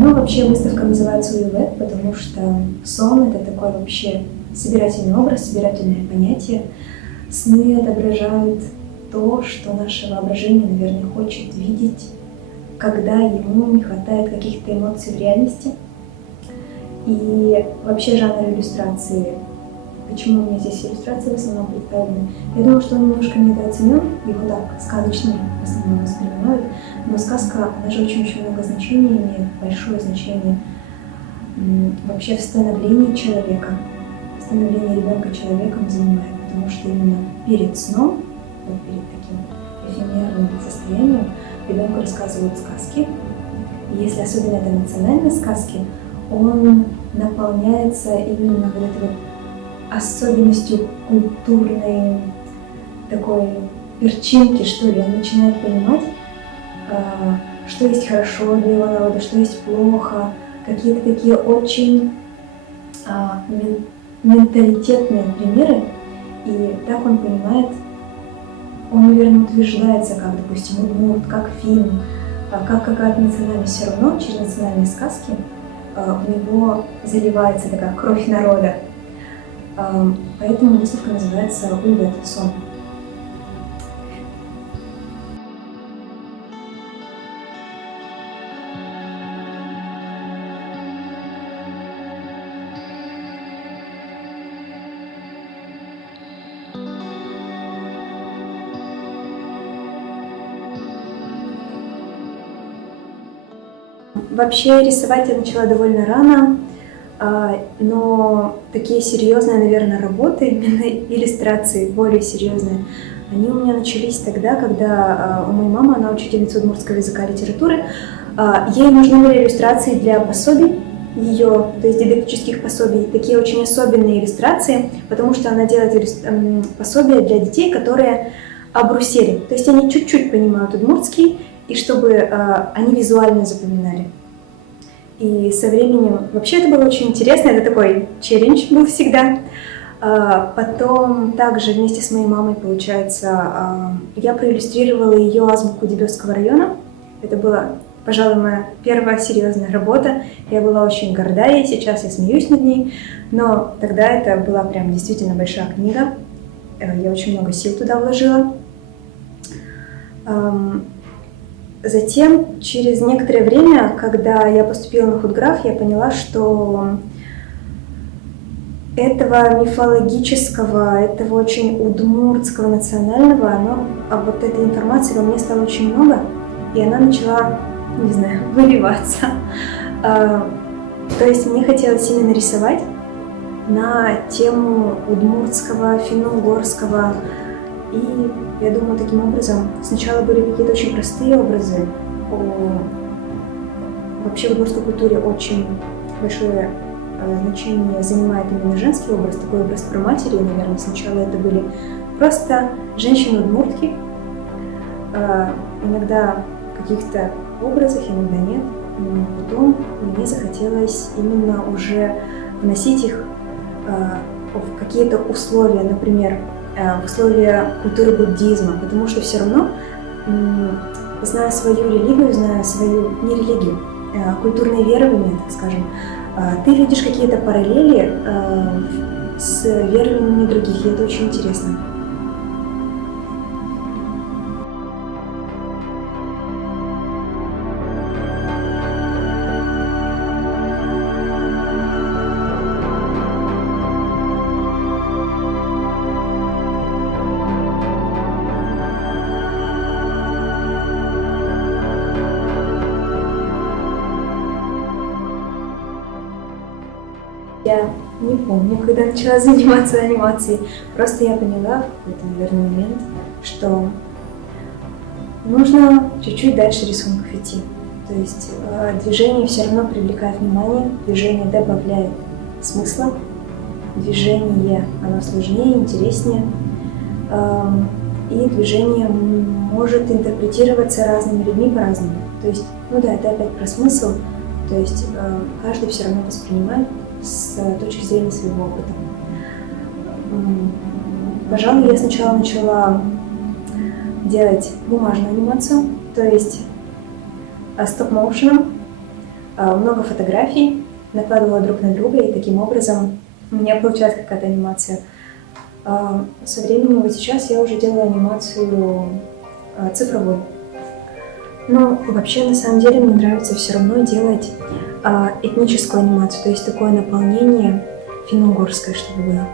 Ну, вообще выставка называется «Уилет», потому что сон — это такой вообще собирательный образ, собирательное понятие. Сны отображают то, что наше воображение, наверное, хочет видеть, когда ему не хватает каких-то эмоций в реальности. И вообще жанр иллюстрации. Почему у меня здесь иллюстрации в основном представлены? Я думаю, что он немножко недооценен, его так сказочно в основном воспринимают, но сказка, она же очень много значений имеет, большое значение вообще в становлении человека. Становление ребенка человеком занимает, потому что именно перед сном, вот перед таким эфемерным состоянием, ребенку рассказывают сказки. И если особенно это национальные сказки, он наполняется именно вот этой вот особенностью культурной такой перчинки, что ли. Он начинает понимать, что есть хорошо для его народа, что есть плохо, какие-то такие очень менталитетные примеры. И так он понимает, он, наверное, утверждается, как, допустим, удмурт, как финн, как какая-то национальность. Все равно через национальные сказки у него заливается такая кровь народа. Поэтому выставка называется «Уилет. Сон». Вообще рисовать я начала довольно рано, но такие серьезные, наверное, работы, именно иллюстрации более серьезные, они у меня начались тогда, когда у моей мамы, она учительница удмуртского языка и литературы, ей нужны были иллюстрации для пособий, ее, то есть дидактических пособий, такие очень особенные иллюстрации, потому что она делает пособия для детей, которые обрусели. То есть они чуть-чуть понимают удмуртский, и чтобы они визуально запоминали. И со временем вообще это было очень интересно, это такой челлендж был всегда. Потом также вместе с моей мамой, получается, я проиллюстрировала ее азбуку Дебёцкого района. Это была, пожалуй, моя первая серьезная работа. Я была очень горда ей, сейчас я смеюсь над ней, но тогда это была прям действительно большая книга. Я очень много сил туда вложила. Затем, через некоторое время, когда я поступила на худграф, я поняла, что этого мифологического, этого очень удмуртского, национального, вот этой информации во мне стало очень много, и она начала, не знаю, выливаться. То есть мне хотелось именно рисовать на тему удмуртского, финно-угорского. И я думаю, таким образом сначала были какие-то очень простые образы. Вообще в удмуртской культуре очень большое значение занимает именно женский образ, такой образ праматери. Наверное, сначала это были просто женщины-удмуртки, иногда в каких-то образах, иногда нет. Но потом мне захотелось именно уже вносить их в какие-то условия, например, в условия культуры буддизма, потому что все равно, зная свою религию, зная свою, не религию, а культурные верования, так скажем, ты видишь какие-то параллели с верованиями других, и это очень интересно. Я не помню, когда начала заниматься анимацией. Просто я поняла в какой-то, наверное, момент, что нужно чуть-чуть дальше рисунков идти. То есть движение все равно привлекает внимание, движение добавляет смысла, движение, оно сложнее, интереснее, и движение может интерпретироваться разными людьми по-разному. То есть, ну да, это опять про смысл, то есть каждый все равно воспринимает с точки зрения своего опыта. Пожалуй, я сначала начала делать бумажную анимацию, то есть стоп-моушеном, много фотографий, накладывала друг на друга, и таким образом у меня получалась какая-то анимация. Со временем, вот сейчас я уже делаю анимацию цифровую. Но вообще, на самом деле, мне нравится все равно делать этническую анимацию, то есть такое наполнение финно-угорское, чтобы было.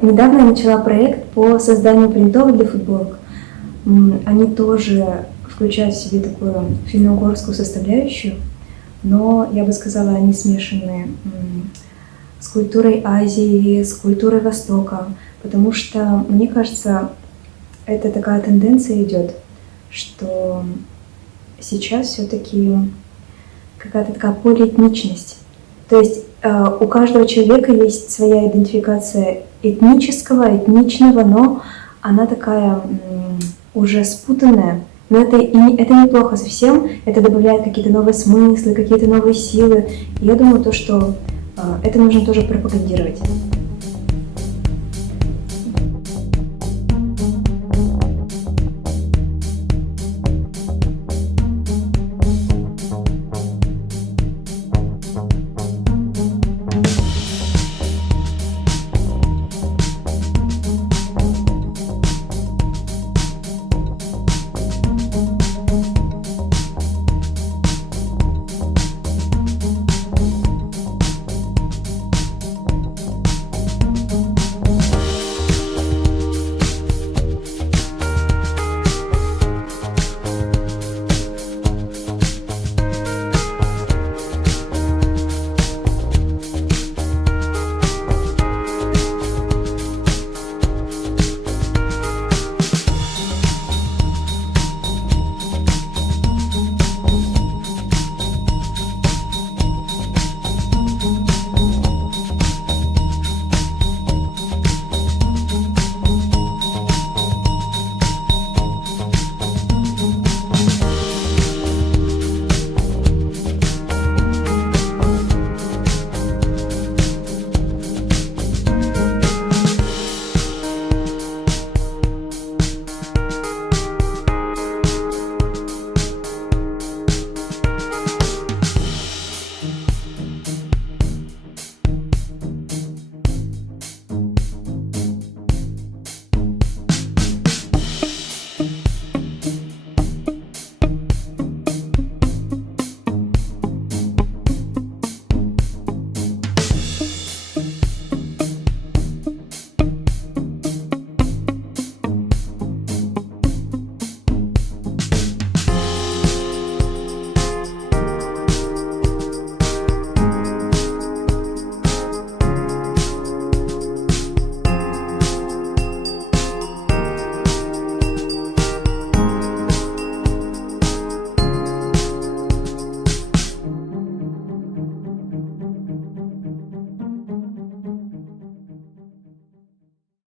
Недавно я начала проект по созданию принтов для футболок. Они тоже включают в себе такую финно-угорскую составляющую, но я бы сказала, они смешаны с культурой Азии, с культурой Востока, потому что, мне кажется, это такая тенденция идет, что сейчас все-таки какая-то такая полиэтничность. То есть у каждого человека есть своя идентификация этнического, этничного, но она такая уже спутанная. Но это неплохо совсем, это добавляет какие-то новые смыслы, какие-то новые силы. И я думаю, что это нужно тоже пропагандировать.